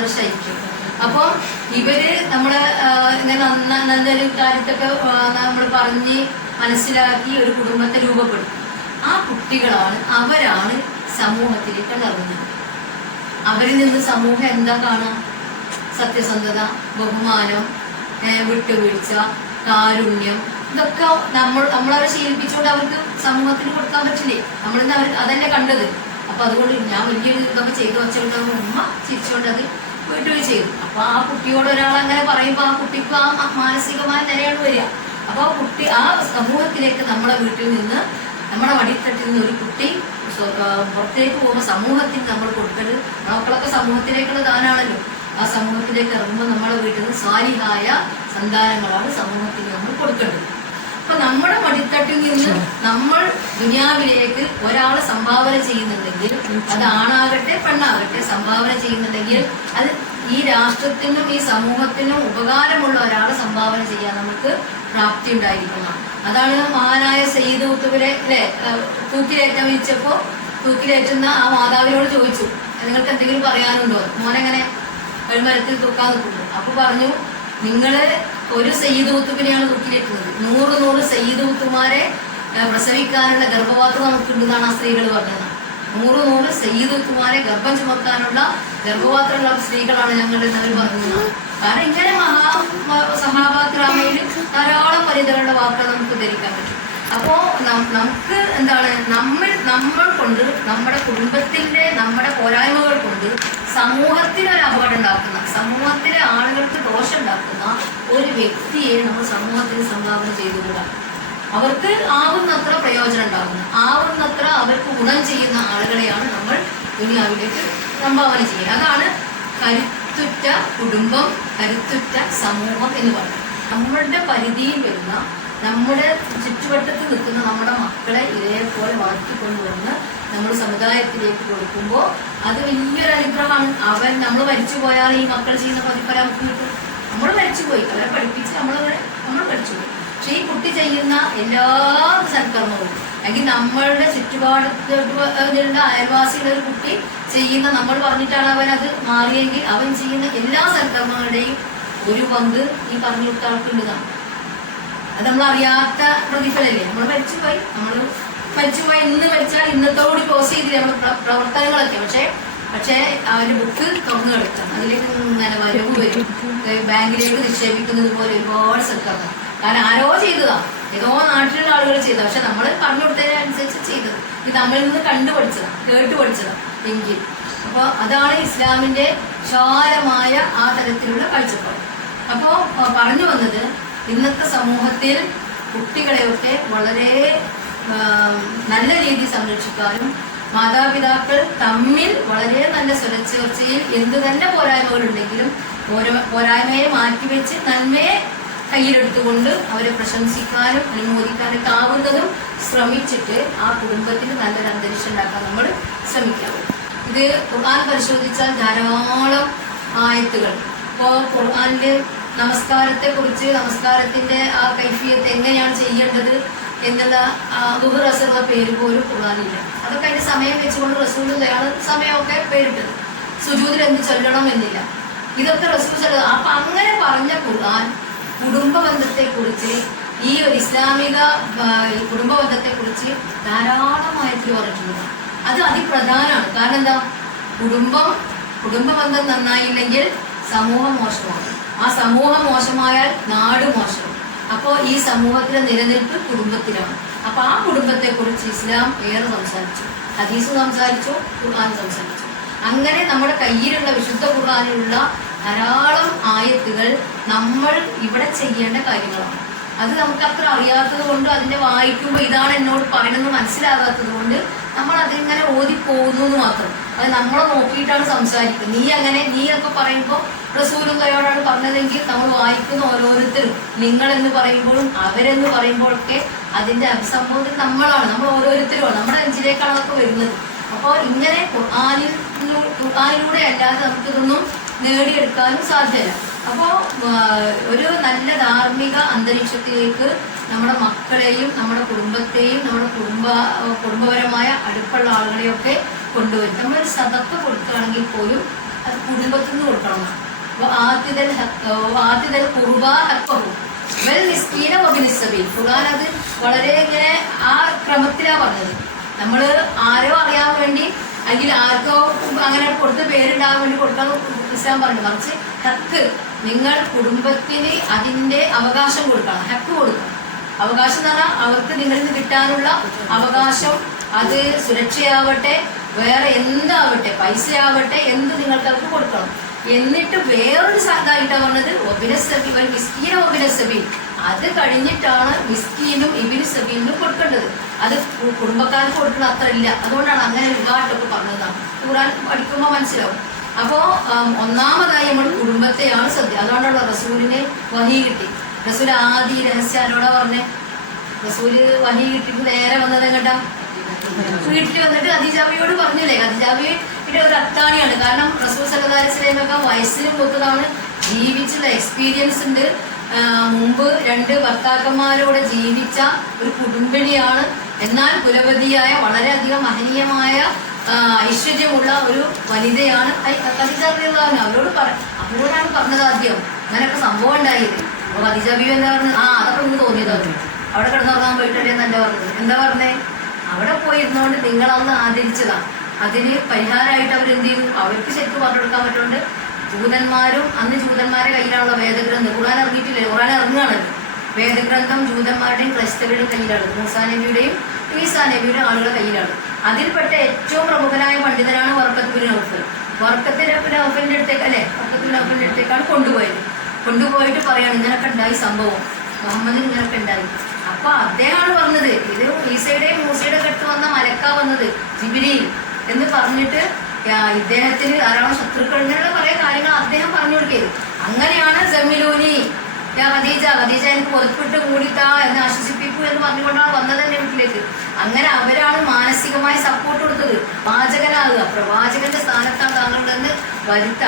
ആദർശമായിരിക്കും. അപ്പോൾ ഇവര് നമ്മള് ഇങ്ങനെ നല്ലൊരു കാര്യത്തൊക്കെ നമ്മൾ പറഞ്ഞ് മനസ്സിലാക്കി ഒരു കുടുംബത്തെ രൂപപ്പെടുത്തും. ആ കുട്ടികളാണ് അവരാണ് സമൂഹത്തിലേക്ക് ഇറങ്ങുന്നത്. അവരിൽ നിന്ന് സമൂഹം എന്താ കാണുക? സത്യസന്ധത, ബഹുമാനം, വിട്ടുവീഴ്ച, കാരുണ്യം, ഇതൊക്കെ നമ്മളവരെ ശീലിപ്പിച്ചുകൊണ്ട് അവർക്ക് സമൂഹത്തിന് കൊടുക്കാൻ പറ്റില്ലേ? നമ്മളിന്ന് അവർ അതന്നെ കണ്ടത്. അപ്പൊ അതുകൊണ്ട് ഞാൻ വലിയൊരു ഇതൊക്കെ ചെയ്തു വെച്ചുകൊണ്ട് ഉമ്മ ചിരിച്ചുകൊണ്ട് അത് വീട്ടുകയും ചെയ്തു. അപ്പൊ ആ കുട്ടിയോട് ഒരാൾ അങ്ങനെ പറയുമ്പോൾ ആ കുട്ടിക്ക് ആ മാനസികമായ നിലയാണ് വരിക. അപ്പൊ ആ കുട്ടി ആ സമൂഹത്തിലേക്ക് നമ്മളെ വീട്ടിൽ നിന്ന് നമ്മുടെ വടിത്തട്ടിൽ നിന്ന് ഒരു കുട്ടി പുറത്തേക്ക് പോകുമ്പോൾ സമൂഹത്തിന് നമ്മൾ കൊടുക്കല്, മക്കളൊക്കെ സമൂഹത്തിലേക്കുള്ള ദാനാണല്ലോ. ആ സമൂഹത്തിലേക്ക് ഇറങ്ങുമ്പോൾ നമ്മളെ വീട്ടിൽ നിന്ന് സാലിഹായ സന്താനങ്ങളാണ് സമൂഹത്തിന് നമ്മൾ കൊടുക്കേണ്ടത്. അപ്പൊ നമ്മുടെ മടിത്തട്ടിൽ നിന്ന് നമ്മൾ ദുനിയാവിലേക്ക് ഒരാളെ സംഭാവന ചെയ്യുന്നുണ്ടെങ്കിൽ, അത് ആണാകട്ടെ പെണ്ണാകട്ടെ സംഭാവന ചെയ്യുന്നുണ്ടെങ്കിൽ, അത് ഈ രാഷ്ട്രത്തിനും ഈ സമൂഹത്തിനും ഉപകാരമുള്ള ഒരാളെ സംഭാവന ചെയ്യാൻ നമുക്ക് പ്രാപ്തി ഉണ്ടായിരിക്കണം. അതാണ് മഹാനായ സയ്യിദ് ഖുത്ബിനെ തൂക്കിലേറ്റാൻ വിളിച്ചപ്പോ തൂക്കിലേറ്റുന്ന ആ മാതാവിനോട് ചോദിച്ചു, നിങ്ങൾക്ക് എന്തെങ്കിലും പറയാനുണ്ടോ? മോനെങ്ങനെ കഴിമരത്തിൽ തൂക്കാൻ നിൽക്കുന്നു. അപ്പൊ പറഞ്ഞു, നിങ്ങള് ഒരു സയ്യിദ് ഖുത്ബിനെയാണ് തൂക്കിലേറ്റുന്നത്, 100 സയ്യിദ് ഖുത്ബുമാരെ പ്രസവിക്കാനുള്ള ഗർഭപാത്രം നമുക്കുണ്ടെന്നാണ് ആ സ്ത്രീകൾ പറഞ്ഞത്. 100 സയ്യിദ് ഖുത്ബുമാരെ ഗർഭം ചുമക്കാനുള്ള ഗർഭപാത്രമുള്ള സ്ത്രീകളാണ് ഞങ്ങൾ എന്നവർ പറഞ്ഞത്. കാരണം ഇങ്ങനെ സഹാബാക്രാമയിൽ ധാരാളം വനിതകളുടെ വാക്കുകൾ നമുക്ക് ധരിക്കാൻ പറ്റും. അപ്പോ നമുക്ക് എന്താണ്, നമ്മൾ കൊണ്ട് നമ്മുടെ കുടുംബത്തിന്റെ നമ്മുടെ പോരായ്മകൾ കൊണ്ട് സമൂഹത്തിന് ഒരു അപകടം ഉണ്ടാക്കുന്ന, സമൂഹത്തിലെ ആളുകൾക്ക് ദോഷം ഉണ്ടാക്കുന്ന ഒരു വ്യക്തിയെ നമ്മൾ സമൂഹത്തിന് സംഭാവന ചെയ്തുകൂടാ. അവർക്ക് ആവുന്നത്ര പ്രയോജനം ഉണ്ടാകുന്നു, ആവുന്നത്ര അവർക്ക് ഗുണം ചെയ്യുന്ന ആളുകളെയാണ് നമ്മൾ ദുനിയാവിലേക്ക് സംഭാവന ചെയ്യുക. അതാണ് കരുത്തുറ്റ കുടുംബം, കരുത്തുറ്റ സമൂഹം എന്ന് പറയുന്നത്. നമ്മളുടെ പരിധിയിൽ വരുന്ന, നമ്മുടെ ചുറ്റുവട്ടത്തിൽ നിൽക്കുന്ന നമ്മുടെ മക്കളെ ഇതേപോലെ വളർത്തിക്കൊണ്ടുവന്ന് നമ്മൾ സമുദായത്തിലേക്ക് കൊടുക്കുമ്പോൾ അത് വലിയൊരു അനുഗ്രഹമാണ്. നമ്മൾ മരിച്ചു പോയാൽ ഈ മക്കൾ ചെയ്യുന്ന പ്രതിഫലം നമുക്ക് കിട്ടും. നമ്മൾ മരിച്ചുപോയി, അവരെ പഠിപ്പിച്ച് നമ്മൾ പഠിച്ചുപോയി. പക്ഷെ ഈ കുട്ടി ചെയ്യുന്ന എല്ലാ സൽക്കർമ്മവും, അല്ലെങ്കിൽ നമ്മളുടെ ചുറ്റുപാടുള്ള അയൽവാസികളുടെ ഒരു കുട്ടി ചെയ്യുന്ന, നമ്മൾ പറഞ്ഞിട്ടാണ് അവൻ അത് മാറിയെങ്കിൽ അവൻ ചെയ്യുന്ന എല്ലാ സൽക്കർമ്മങ്ങളുടെയും ഒരു പങ്ക് ഈ പറഞ്ഞു കൊടുത്ത ആൾക്കുള്ളതാണ്. അത് നമ്മൾ അറിയാത്ത പ്രതിഫലല്ലേ. നമ്മൾ മരിച്ചുപോയി, ഇന്ന് മരിച്ചാൽ ഇന്നത്തോട് ക്ലോസ് ചെയ്തില്ല നമ്മൾ പ്രവർത്തനങ്ങളൊക്കെ. പക്ഷേ അവന്റെ ബുക്ക് തുറന്നു കിടക്കണം, അതിലേക്ക് ഇങ്ങനെ വരവ് വരും, ബാങ്കിലേക്ക് നിക്ഷേപിക്കുന്നത് പോലെ ഒരുപാട് സൽക്കർമ്മം. കാരണം ആരോ ചെയ്തതാ, ഏതോ നാട്ടിലുള്ള ആളുകൾ ചെയ്തതാ, പക്ഷെ നമ്മൾ പറഞ്ഞു കൊടുത്തതിനനുസരിച്ച് ചെയ്തത്. ഇത് നമ്മളിൽ നിന്ന് കണ്ടുപഠിച്ചതാണ്, കേട്ടു പഠിച്ചതാണ് എങ്കിൽ. അപ്പോൾ അതാണ് ഇസ്ലാമിന്റെ വിശാലമായ ആ തരത്തിലുള്ള കാഴ്ചപ്പാട്. അപ്പോൾ പറഞ്ഞു വന്നത്, ഇന്നത്തെ സമൂഹത്തിൽ കുട്ടികളെയൊക്കെ വളരെ നല്ല രീതിയിൽ സംരക്ഷിക്കാനും മാതാപിതാക്കൾ തമ്മിൽ വളരെ നല്ല സ്വരച്ചേർച്ചയിൽ എന്ത് തന്നെ പോരായ്മകളുണ്ടെങ്കിലും പോരായ്മയെ മാറ്റിവെച്ച് നന്മയെ കയ്യിലെടുത്തുകൊണ്ട് അവരെ പ്രശംസിക്കാനും അനുമോദിക്കാനൊക്കെ ആവുന്നതും ശ്രമിച്ചിട്ട് ആ കുടുംബത്തിന് നല്ലൊരു അന്തരീക്ഷം ഉണ്ടാക്കാൻ നമ്മൾ ശ്രമിക്കാം. ഇത് ഖുർആൻ പരിശോധിച്ചാൽ ധാരാളം ആയത്തുകൾ. ഇപ്പോൾ ഖുർആനിൽ നമസ്കാരത്തെക്കുറിച്ച്, നമസ്കാരത്തിന്റെ ആ കൈഫിയത്ത് എങ്ങനെയാണ് ചെയ്യേണ്ടത് എന്നുള്ള ദുഹർ അസറുള്ള പേര് പോലും ഖുർആനില്ല. അതൊക്കെ അതിന്റെ സമയം വെച്ചുകൊണ്ട് റസൂലുള്ളയാണ് സമയമൊക്കെ പേരിട്ടത്. സുജൂദിൽ എന്ത് ചൊല്ലണം എന്നില്ല, ഇതൊക്കെ റസൂൽ ചൊല്ലുക. അപ്പൊ അങ്ങനെ പറഞ്ഞ ഖുർആൻ കുടുംബ ബന്ധത്തെക്കുറിച്ച്, ഈ ഒരു ഇസ്ലാമിക കുടുംബ ബന്ധത്തെക്കുറിച്ച് ധാരാളമായിട്ട് പറഞ്ഞിട്ടുണ്ട്. അത് അതിപ്രധാനമാണ്. കാരണം എന്താ, കുടുംബ ബന്ധം നന്നായില്ലെങ്കിൽ സമൂഹം മോശമാണ്, ആ സമൂഹം മോശമായാൽ നാട് മോശം. അപ്പോൾ ഈ സമൂഹത്തിലെ നിലനിൽപ്പ് കുടുംബത്തിലാണ്. അപ്പൊ ആ കുടുംബത്തെക്കുറിച്ച് ഇസ്ലാം ഏറെ സംസാരിച്ചു, ഹദീസ് സംസാരിച്ചു, ഖുർആൻ സംസാരിച്ചു. അങ്ങനെ നമ്മുടെ കയ്യിലുള്ള വിശുദ്ധ ഖുർആനിലുള്ള ധാരാളം ആയത്തുകൾ നമ്മൾ ഇവിടെ ചെയ്യേണ്ട കാര്യങ്ങളാണ്. അത് നമുക്ക് അത്ര അറിയാത്തത് കൊണ്ട്, അതിന്റെ വായിക്കുമ്പോൾ ഇതാണ് എന്നോട് പറയണമെന്ന് മനസ്സിലാകാത്തത് കൊണ്ട് നമ്മൾ അതിങ്ങനെ ഓതിപ്പോകുന്നു എന്ന് മാത്രം. അത് നമ്മളെ നോക്കിയിട്ടാണ് സംസാരിക്കുന്നത്. നീയൊക്കെ പറയുമ്പോൾ റസൂലുള്ളയോടാണ് പറഞ്ഞതെങ്കിൽ നമ്മൾ വായിക്കുന്ന ഓരോരുത്തരും നിങ്ങളെന്ന് പറയുമ്പോഴും അവരെന്ന് പറയുമ്പോഴൊക്കെ അതിന്റെ അഭിസംബോധന നമ്മളാണ്, നമ്മൾ ഓരോരുത്തരുമാണ്, നമ്മുടെ നെഞ്ചിലേക്കാണ് അതൊക്കെ വരുന്നത്. അപ്പോൾ ഇങ്ങനെ ഖുർആനിലൂടെ അല്ലാതെ നമുക്കിതൊന്നും നേടിയെടുക്കാനും സാധ്യമല്ല. അപ്പോൾ ഒരു നല്ല ധാർമ്മിക അന്തരീക്ഷത്തിലേക്ക് നമ്മുടെ മക്കളെയും നമ്മുടെ കുടുംബത്തെയും നമ്മുടെ കുടുംബപരമായ അടുപ്പുള്ള ആളുകളെയൊക്കെ കൊണ്ടുവരും. നമ്മളൊരു സദഖ കൊടുക്കുകയാണെങ്കിൽ പോലും അത് കുടുംബത്തിൽ നിന്ന് കൊടുക്കണം. അപ്പോൾ ആദ്യതൽ കുർബ ഹക്കഹു വെൽ മിസ്കീന വബിനിസ്സബീൽ. ഖുർആൻ അത് വളരെ ഇങ്ങനെ ആ ക്രമത്തിലാണ് പറഞ്ഞത്. നമ്മൾ ആരോ അറിയാൻ വേണ്ടി അല്ലെങ്കിൽ ആർക്കോ അങ്ങനെ കൊടുത്ത് പേരുണ്ടാകാൻ വേണ്ടി കൊടുക്കാൻ ഇസ്ലാം പറഞ്ഞു. മറിച്ച് ഹക്ക്, നിങ്ങൾ കുടുംബത്തിന് അതിൻ്റെ അവകാശം കൊടുക്കണം, ഹക്ക് കൊടുക്കണം. അവകാശം എന്ന് പറഞ്ഞാൽ അവർക്ക് നിങ്ങളിൽ നിന്ന് കിട്ടാനുള്ള അവകാശം, അത് സുരക്ഷയാവട്ടെ വേറെ എന്താവട്ടെ പൈസയാവട്ടെ എന്ത് നിങ്ങൾക്ക് അവർക്ക് കൊടുക്കണം. എന്നിട്ട് വേറൊരു ഇതായിട്ടാണ് പറഞ്ഞത് ഒബിനസബി മിസ്കീന ഒബിനസബി. അത് കഴിഞ്ഞിട്ടാണ് മിസ്കീനും ഇബിന് സബീനും കൊടുക്കേണ്ടത്. അത് കുടുംബക്കാർക്ക് കൊടുക്കുന്ന അത്ര ഇല്ല. അതുകൊണ്ടാണ് അങ്ങനെ വിഭാഗത്തൊക്കെ പറഞ്ഞതാണ്. ഖുർആൻ പഠിക്കുമ്പോൾ മനസ്സിലാവും. അപ്പോൾ ഒന്നാമതായി നമ്മൾ കുടുംബത്തെയാണ് ശ്രദ്ധ. അതുകൊണ്ടുള്ള റസൂലിന് വഹി കിട്ടി. റസൂൽ ആദ്യ രഹസ്യം ആരോടാ പറഞ്ഞേ? റസൂല് വഹി കിട്ടിയിട്ട് നേരെ വന്നത് എങ്ങട്ടാ? വീട്ടിൽ വന്നിട്ട് ഖദീജാബിയോട് പറഞ്ഞില്ലേ? ഖദീജാബിയുടെ ഒരു അത്താണിയാണ്. കാരണം റസൂൽ സല്ലല്ലാഹു അലൈഹി വസല്ലമയൊക്കെ വയസ്സിന് മൂത്തതാണ്, ജീവിച്ചുള്ള എക്സ്പീരിയൻസ് ഉണ്ട്. മുമ്പ് 2 ഭർത്താക്കന്മാരോടെ ജീവിച്ച ഒരു കുടുംബിനിയാണ്. എന്നാൽ കുലപതിയായ വളരെയധികം മഹനീയമായ ഐശ്വര്യമുള്ള ഒരു വനിതയാണ് ഖദീജ റളിയല്ലാഹു അൻഹ. അവരോടാണ് പറഞ്ഞത് ആദ്യം അങ്ങനെയൊക്കെ സംഭവം ഉണ്ടായത്. അപ്പോൾ ഖദീജ ബീവി എന്താ പറഞ്ഞത്? അതൊക്കെ ഒന്ന് തോന്നിയതാണ്. അവിടെ കിടന്നുറങ്ങാൻ പോയിട്ടല്ലേ എന്നല്ല പറഞ്ഞത്. എന്താ പറഞ്ഞേ? അവിടെ പോയി ഇരുന്നുകൊണ്ട് നിങ്ങളന്ന് ആദരിച്ചതാണ്. അതിന് പരിഹാരമായിട്ട് അവരെന്ത് ചെയ്തു? അവർക്ക് ശരിക്കും പറഞ്ഞു കൊടുക്കാൻ പറ്റുകൊണ്ട് ജൂതന്മാരും അന്ന് ജൂതന്മാരുടെ കയ്യിലാണുള്ള വേദഗ്രന്ഥം. ഖുർആൻ ഇറങ്ങിയിട്ടില്ലേ? ഖുർആൻ ഇറങ്ങുകയാണല്ലോ. വേദഗ്രന്ഥം ജൂതന്മാരുടെയും ക്രൈസ്തവരുടെയും കയ്യിലാണ്. മൂസാ നബിയുടെയും ഈസാ നബിയുടെ ആളുകളുടെ കയ്യിലാണ്. അതിൽപ്പെട്ട ഏറ്റവും പ്രമുഖനായ പണ്ഡിതനാണ് വർക്കത്ത് ബിൻ നൗഫൽ. വർക്കത്ത് ബിൻ നൗഫലിൻ്റെ അടുത്തേക്ക് അല്ലേ? വർക്കത്ത് ബിൻ നൗഫലിൻ്റെ അടുത്തേക്കാണ് കൊണ്ടുപോയിട്ട് പറയാണ് ഇങ്ങനൊക്കെ ഉണ്ടായി സംഭവം, മുഹമ്മദിന് ഇങ്ങനൊക്കെ ഉണ്ടായി. അപ്പൊ അദ്ദേഹമാണ് പറഞ്ഞത് ഇത് ഈസയുടെയും മൂസയുടെ അടുത്ത് വന്ന മലക്ക വന്നത് ജിബ്രീൽ എന്ന് പറഞ്ഞിട്ട് ഇദ്ദേഹത്തിന് ധാരാളം ശത്രുക്കൾ, ഇങ്ങനെയുള്ള കുറെ കാര്യങ്ങൾ അദ്ദേഹം പറഞ്ഞു കൊടുക്കിയത്. അങ്ങനെയാണ് ജമിലൂനി ഖദീജ എനിക്ക് പുറത്തിട്ട് മൂടിത്താ എന്ന് ആശ്വസിപ്പിക്കൂ എന്ന് പറഞ്ഞുകൊണ്ടാണ് വന്നത് എൻ്റെ വീട്ടിലേക്ക്. അങ്ങനെ അവരാണ് മാനസികമായി സപ്പോർട്ട് കൊടുത്തത്. വാചകനാകുക, പ്രവാചകന്റെ സ്ഥാനത്താണ് താങ്കളുടെന്ന്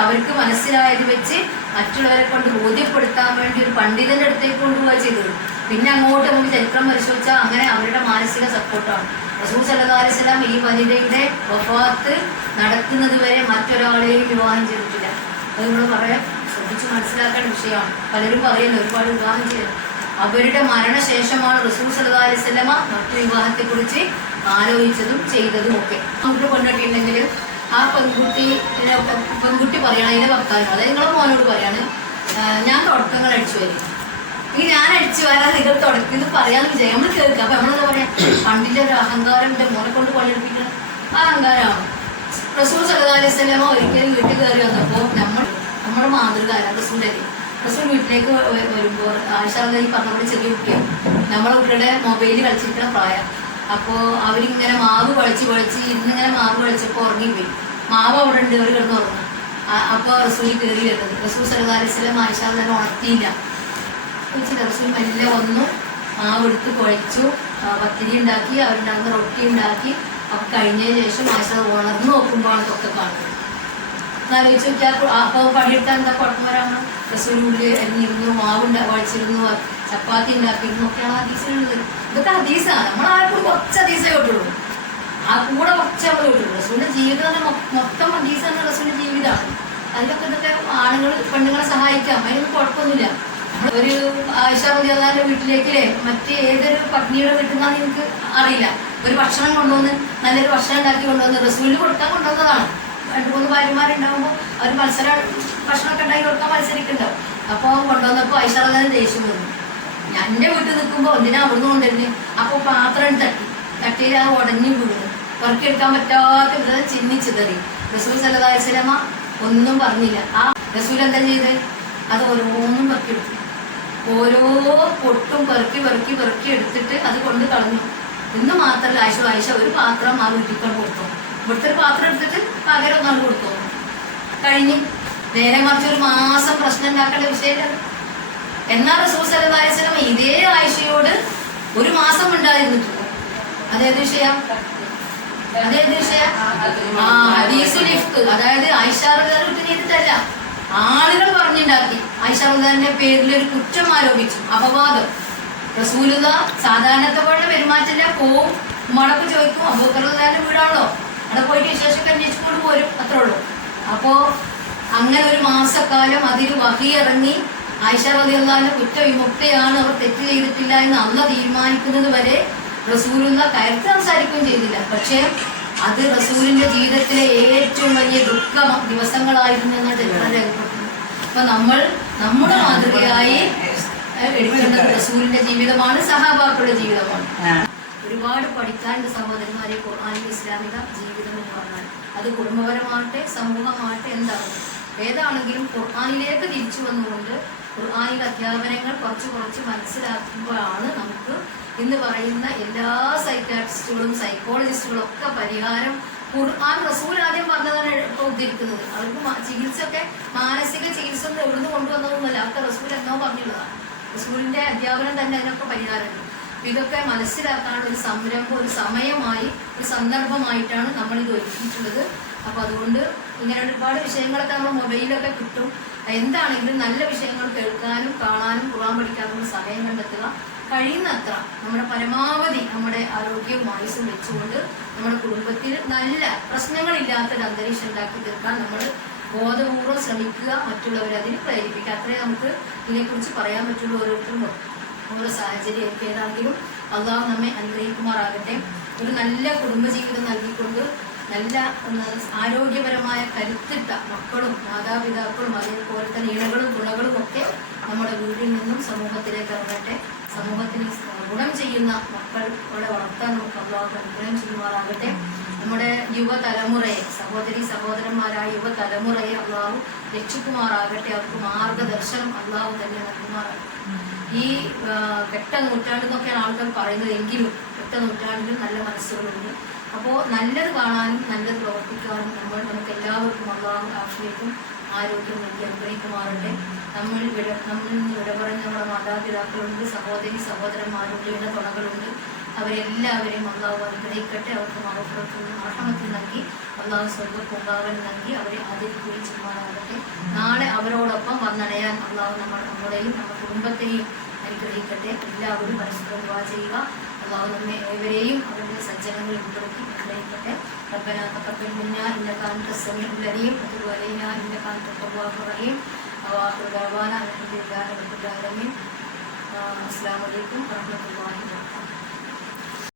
അവർക്ക് മനസ്സിലായത് വെച്ച് മറ്റുള്ളവരെ കൊണ്ട് ബോധ്യപ്പെടുത്താൻ വേണ്ടി ഒരു പണ്ഡിതന്റെ അടുത്തേക്ക് കൊണ്ടുപോവുക ചെയ്തത്. പിന്നെ അങ്ങോട്ട് നമുക്ക് ചരിത്രം പരിശോധിച്ചാൽ അങ്ങനെ അവരുടെ മാനസിക സപ്പോർട്ടാണ്. റസൂൽ സല്ലല്ലാഹു അലൈഹി വസല്ലം ഈ വനിതയുടെ വഫാത്ത് നടക്കുന്നത് വരെ മറ്റൊരാളെയും വിവാഹം ചെയ്തിട്ടില്ല. അത് നമ്മൾ പറയാൻ ശ്രദ്ധിച്ച് മനസ്സിലാക്കേണ്ട വിഷയമാണ്. പലരും പറയുന്നു ഒരുപാട് വിവാഹം ചെയ്തു. അവരുടെ മരണശേഷമാണ് റസൂൽ സല്ലല്ലാഹു അലൈഹി വസല്ലമ മറ്റു വിവാഹത്തെക്കുറിച്ച് ആലോചിച്ചതും ചെയ്തതും ഒക്കെ. നമുക്ക് കൊണ്ടിട്ടുണ്ടെങ്കിൽ ആ പെൺകുട്ടി പറയണം അതിൻ്റെ ഭർത്താവിനോട്, അതായത് നിങ്ങളെ മോനോട് പറയാണ് ഞാൻ തുടക്കങ്ങൾ അടിച്ചു വരും. ഈ ഞാൻ അടിച്ചു വരാതെ നിങ്ങൾ തുടക്കുന്നത് പറയാന്ന് വിചാരിക്കും. നമ്മൾ കേൾക്കുക. അപ്പൊ നമ്മളെന്താ പറയാ? പണ്ടിന്റെ ഒരു അഹങ്കാരം എൻ്റെ മോനെ കൊണ്ട് പണിയെടുപ്പിക്കണം. ആ അഹങ്കാരമാണ്. റസൂൽ സല്ലല്ലാഹു അലൈഹി വസല്ലമ ഒരിക്കലും വീട്ടിൽ കയറി വന്നപ്പോൾ നമ്മുടെ മാതൃക റസൂൽ വീട്ടിലേക്ക് വരുമ്പോൾ ആയിഷ ഈ പറഞ്ഞപ്പോൾ ചെറിയ കുട്ടിയാണ്. നമ്മളെ കുട്ടിയുടെ മൊബൈലിൽ കളിച്ചിരിക്കുന്ന പ്രായം. അപ്പോൾ അവരിങ്ങനെ മാവ് കുഴച്ച് ഇന്നിങ്ങനെ മാവ് കുഴച്ചപ്പോൾ ഉറങ്ങിപ്പോയി. മാവ് അവിടെ ഉണ്ട്, അവർ കിടന്ന് ഉറങ്ങും. അപ്പോൾ റസൂൽ കയറി വരുന്നത്. റസൂൽ സല്ലല്ലാഹു അലൈഹി വസല്ലം ആയിഷ തന്നെ ഉണർത്തിയില്ല. റസൂൽ മെല്ലെ വന്നു, മാവ് എടുത്ത് കുഴച്ചു, പത്തിരി ഉണ്ടാക്കി, അവരുണ്ടാകുന്ന റൊട്ടി ഉണ്ടാക്കി. അപ്പം കഴിഞ്ഞതിന് ശേഷം ആയിഷ ഉണർന്ന് നോക്കുമ്പോഴാണ് ഇതൊക്കെ കാണുന്നത്. എന്നാലോചിച്ച് നോക്കിയാൽ അപ്പോൾ പണിയെടുത്താൽ എന്താ കുഴപ്പം വരാമോ? റസൂലിൻ്റെ അരിഞ്ഞിരുന്നു, മാവ് കുഴച്ചിരുന്നു, ചപ്പാത്തി ഉണ്ടാക്കിയിരുന്നു ഒക്കെയാണ് ഹദീസിലുള്ളത്. ഇതൊക്കെ ഹദീസാണ്. നമ്മളാർക്കും കുറച്ച് ഹദീസേ കേട്ടുള്ളൂ. ആ കൂടെ കുറച്ച് നമ്മൾ കേട്ടുള്ളൂ. റസൂലിൻ്റെ ജീവിതം തന്നെ മൊത്തം ഹദീസാണ്. റസൂലിൻ്റെ ജീവിതമാണ്. അതിലൊക്കെ ഇതൊക്കെ പെണ്ണുങ്ങളെ സഹായിക്കാം, അതിനൊന്നും കുഴപ്പമൊന്നുമില്ല. ഒരു ആയിഷ റളിയല്ലാഹു അൻഹയുടെ വീട്ടിലേക്ക് മറ്റേ ഏതൊരു പത്നിയുടെ വീട്ടിൽ നിന്നാന്ന് എനിക്ക് അറിയില്ല, ഒരു ഭക്ഷണം കൊണ്ടുവന്ന് നല്ലൊരു ഭക്ഷണം ഉണ്ടാക്കി കൊണ്ടുവന്ന് റസൂലിന് കൊടുക്കാൻ കൊണ്ടുവന്നതാണ്. 2-3 ഭാര്യമാരുണ്ടാകുമ്പോൾ അവർ ഭക്ഷണമൊക്കെ ഉണ്ടാക്കി കൊടുക്കാൻ മത്സരിക്കുന്നുണ്ടാവും. അപ്പോൾ കൊണ്ടുവന്നപ്പോൾ ആയിഷ റളിയല്ലാഹു അൻഹ ദേഷ്യം വന്നു. ഞാൻ എൻ്റെ വീട്ടിൽ നിൽക്കുമ്പോൾ എന്തിനാ അവിടുന്ന് കൊണ്ടുവരുന്നത്? അപ്പോൾ പാത്രം തട്ടിയിൽ ആ ഉടഞ്ഞു വീണു, പുറത്തെടുക്കാൻ പറ്റാത്ത വിധം ചിന്നിച്ചിതറി. റസൂൽ സല്ലല്ലാഹു അലൈഹി വസല്ലമ ഒന്നും പറഞ്ഞില്ല. ആ റസൂൽ എന്താ ചെയ്ത്? അത് ഓരോന്നും പെറുക്കിയെടുത്തു. ഓരോ പൊട്ടും പെറുക്കി എടുത്തിട്ട് അത് കൊണ്ട് കളഞ്ഞു. ഇന്ന് മാത്രമല്ല ആയിഷ ഒരു പാത്രം ആ വീട്ടിൽ കൊടുത്തു. ഇവിടുത്തെ ഒരു പാത്രം എടുത്തിട്ട് പകരം ഒന്നാൾ കൊടുത്തു. കഴിഞ്ഞ് നേരെ മറിച്ച് ഒരു മാസം പ്രശ്നം ഉണ്ടാക്കേണ്ട വിഷയമില്ല. എന്നാൽ റസൂൽ സല്ലല്ലാഹു അലൈഹി വസല്ലം ഇതേ ആയിഷയോട് ഒരു മാസം ഉണ്ടായിരുന്നിട്ടില്ല. അതേത് വിഷയം? ഹദീസുൽ ഇഫ്ക്. അതായത് ആയിഷ റളിയല്ലാഹു അൻഹ ചെയ്തിട്ടല്ല, ആളുകൾ പറഞ്ഞുണ്ടാക്കി. ആയിഷ റളിയല്ലാഹു അൻഹയുടെ പേരിൽ ഒരു കുറ്റം ആരോപിച്ചു, അപവാദം. റസൂലുള്ള സാധാരണത്തെ പോലെ പെരുമാറ്റില്ല, പോവും, ഉമ്മടൊക്കെ ചോദിക്കും. അബൂബക്കർ റളിയല്ലാഹു അൻഹു വീടാണല്ലോ, അവിടെ പോയിട്ട് വിശേഷമൊക്കെ അന്വേഷിച്ചുകൊണ്ട് പോരും, അത്രേ ഉള്ളൂ. അപ്പോൾ അങ്ങനെ ഒരു മാസക്കാലം അതിൽ വഹി ഇറങ്ങി ആയിഷ റളിയല്ലാഹു അൻഹ കുറ്റവിമുക്തയാണ്, അവർ തെറ്റ് ചെയ്തിട്ടില്ല എന്ന് അള്ളാഹ് തീരുമാനിക്കുന്നത് വരെ റസൂലുള്ള കയർത്ത് സംസാരിക്കുകയും ചെയ്തില്ല. പക്ഷേ അത് റസൂലിന്റെ ജീവിതത്തിലെ ഏറ്റവും വലിയ ദുഃഖ ദിവസങ്ങളായിരുന്നു എന്ന് രേഖപ്പെടുത്തുന്നു. അപ്പൊ നമ്മൾ നമ്മുടെ മാതൃകയായി എടുക്കേണ്ടത് റസൂലിന്റെ ജീവിതമാണ്, സഹാബാക്കളുടെ ജീവിതമാണ്. ഒരുപാട് പഠിക്കാനുണ്ട് സഹോദരന്മാരെ ഖുർആനിലെ ഇസ്ലാമിക ജീവിതം എന്ന് പറഞ്ഞാൽ. അത് കുടുംബപരമാകട്ടെ സമൂഹമാകട്ടെ ഏതാണെങ്കിലും ഖുർആനിലേക്ക് തിരിച്ചു വന്നുകൊണ്ട് ഖുർആനിലെ അധ്യാപനങ്ങൾ കുറച്ച് മനസ്സിലാക്കുമ്പോഴാണ് നമുക്ക് ഇന്ന് പറയുന്ന എല്ലാ സൈക്കാട്രിസ്റ്റുകളും സൈക്കോളജിസ്റ്റുകളും ഒക്കെ പരിഹാരം ഖുർആൻ റസൂൽ ആദ്യം പറഞ്ഞതാണ് ഇപ്പോൾ ഉദ്ധരിക്കുന്നത്. അവർക്ക് ചികിത്സയൊക്കെ മാനസിക ചികിത്സ ഒന്നും എവിടുന്ന് കൊണ്ടുവന്നതൊന്നുമല്ല, അതൊക്കെ റസൂൽ എന്നോ പറഞ്ഞുള്ളതാണ്. റസൂലിന്റെ അധ്യാപനം തന്നെ അതിനൊക്കെ പരിഹാരമുണ്ട്. ഇതൊക്കെ മനസ്സിലാക്കാനുള്ള ഒരു സംരംഭം, ഒരു സമയമായി, ഒരു സന്ദർഭമായിട്ടാണ് നമ്മളിത് ഒരുക്കിയിട്ടുള്ളത്. അപ്പോൾ അതുകൊണ്ട് ഇങ്ങനെ ഒരുപാട് വിഷയങ്ങളൊക്കെ നമ്മൾ മൊബൈലൊക്കെ കിട്ടും. എന്താണെങ്കിലും നല്ല വിഷയങ്ങൾ കേൾക്കാനും കാണാനും ഖുർആൻ പഠിക്കാനുള്ള സമയം കണ്ടെത്തുക. കഴിയുന്നത്ര നമ്മുടെ പരമാവധി നമ്മുടെ ആരോഗ്യവും ആയുസ്സും വെച്ചുകൊണ്ട് നമ്മുടെ കുടുംബത്തിൽ നല്ല പ്രശ്നങ്ങളില്ലാത്തൊരു അന്തരീക്ഷം ഉണ്ടാക്കി തീർക്കാൻ നമ്മൾ ബോധപൂർവ്വം ശ്രമിക്കുക, മറ്റുള്ളവരെ അതിന് പ്രേരിപ്പിക്കുക. അത്രേ നമുക്ക് ഇതിനെക്കുറിച്ച് പറയാൻ പറ്റുള്ളൂ. ഓരോരുത്തരും ഓരോ സാഹചര്യമൊക്കെ ഏതാണെങ്കിലും അള്ളാഹു നമ്മെ അനുഗ്രഹിക്കുമാറാകട്ടെ. ഒരു നല്ല കുടുംബജീവിതം നൽകിക്കൊണ്ട് നല്ല ആരോഗ്യപരമായ കരുത്തിട്ട മക്കളും മാതാപിതാക്കളും അതേപോലെ തന്നെ ഇണകളും തുണകളും ഒക്കെ നമ്മുടെ വീട്ടിൽ നിന്നും സമൂഹത്തിലേക്ക് ഇറങ്ങട്ടെ. സമൂഹത്തിന് ഗുണം ചെയ്യുന്ന മക്കളെ വളർത്താൻ നമുക്ക് അള്ളാഹു അനുഗ്രഹം ചെയ്യുമാറാകട്ടെ. നമ്മുടെ യുവതലമുറയെ, സഹോദരന്മാരായ യുവതലമുറയെ അള്ളാഹു രക്ഷിക്കുമാറാകട്ടെ. അവർക്ക് മാർഗദർശനം അള്ളാഹു തന്നെ നൽകുമാറാകട്ടെ. ഈ കെട്ട നൂറ്റാണ്ടെന്നൊക്കെയാണ് ആൾക്കാർ പറയുന്നത്, എങ്കിലും കെട്ട നൂറ്റാണ്ടിലും നല്ല മനസ്സുകളുണ്ട്. അപ്പോൾ നല്ലത് കാണാനും നല്ലത് പ്രവർത്തിക്കാനും നമുക്ക് എല്ലാവർക്കും അള്ളാഹു ആഫിയത്തും ആരോഗ്യം നൽകി അനുഗ്രഹിക്കുമാറട്ടെ. നമ്മളിൽ നിന്ന് വിട പറഞ്ഞ നമ്മുടെ മാതാപിതാക്കളുണ്ട്, സഹോദരന്മാരുണ്ട്, ഇടതുണകളുണ്ട്. അവരെല്ലാവരെയും അള്ളാഹു അനുഗ്രഹിക്കട്ടെ. അവർക്ക് മഹഫറത്തിൽ നൽകി അള്ളാഹു സ്വർഗ്ഗപൂങ്കാവൻ നൽകി അവരെ ആദരിക്കുകയും ചെയ്യുമാറാകട്ടെ. നാളെ അവരോടൊപ്പം വന്നണയാൻ അള്ളാഹു നമ്മുടെയും നമ്മുടെ കുടുംബത്തെയും അനുഗ്രഹിക്കട്ടെ. എല്ലാവരും പരസ്പരം ദുആ ചെയ്യുക. അള്ളാഹു നമ്മെ ഏവരെയും അവരുടെ സജ്ജനങ്ങളിൽ ഉൾപ്പെടുത്തി അനുഗ്രഹിക്കട്ടെ. ربنا تقبل منا انك انت السميع العليم وتب علينا انك انت التواب الرحيم واخر دعوانا الحمد لله رب العالمين. السلام عليكم ورحمة الله وبركاته.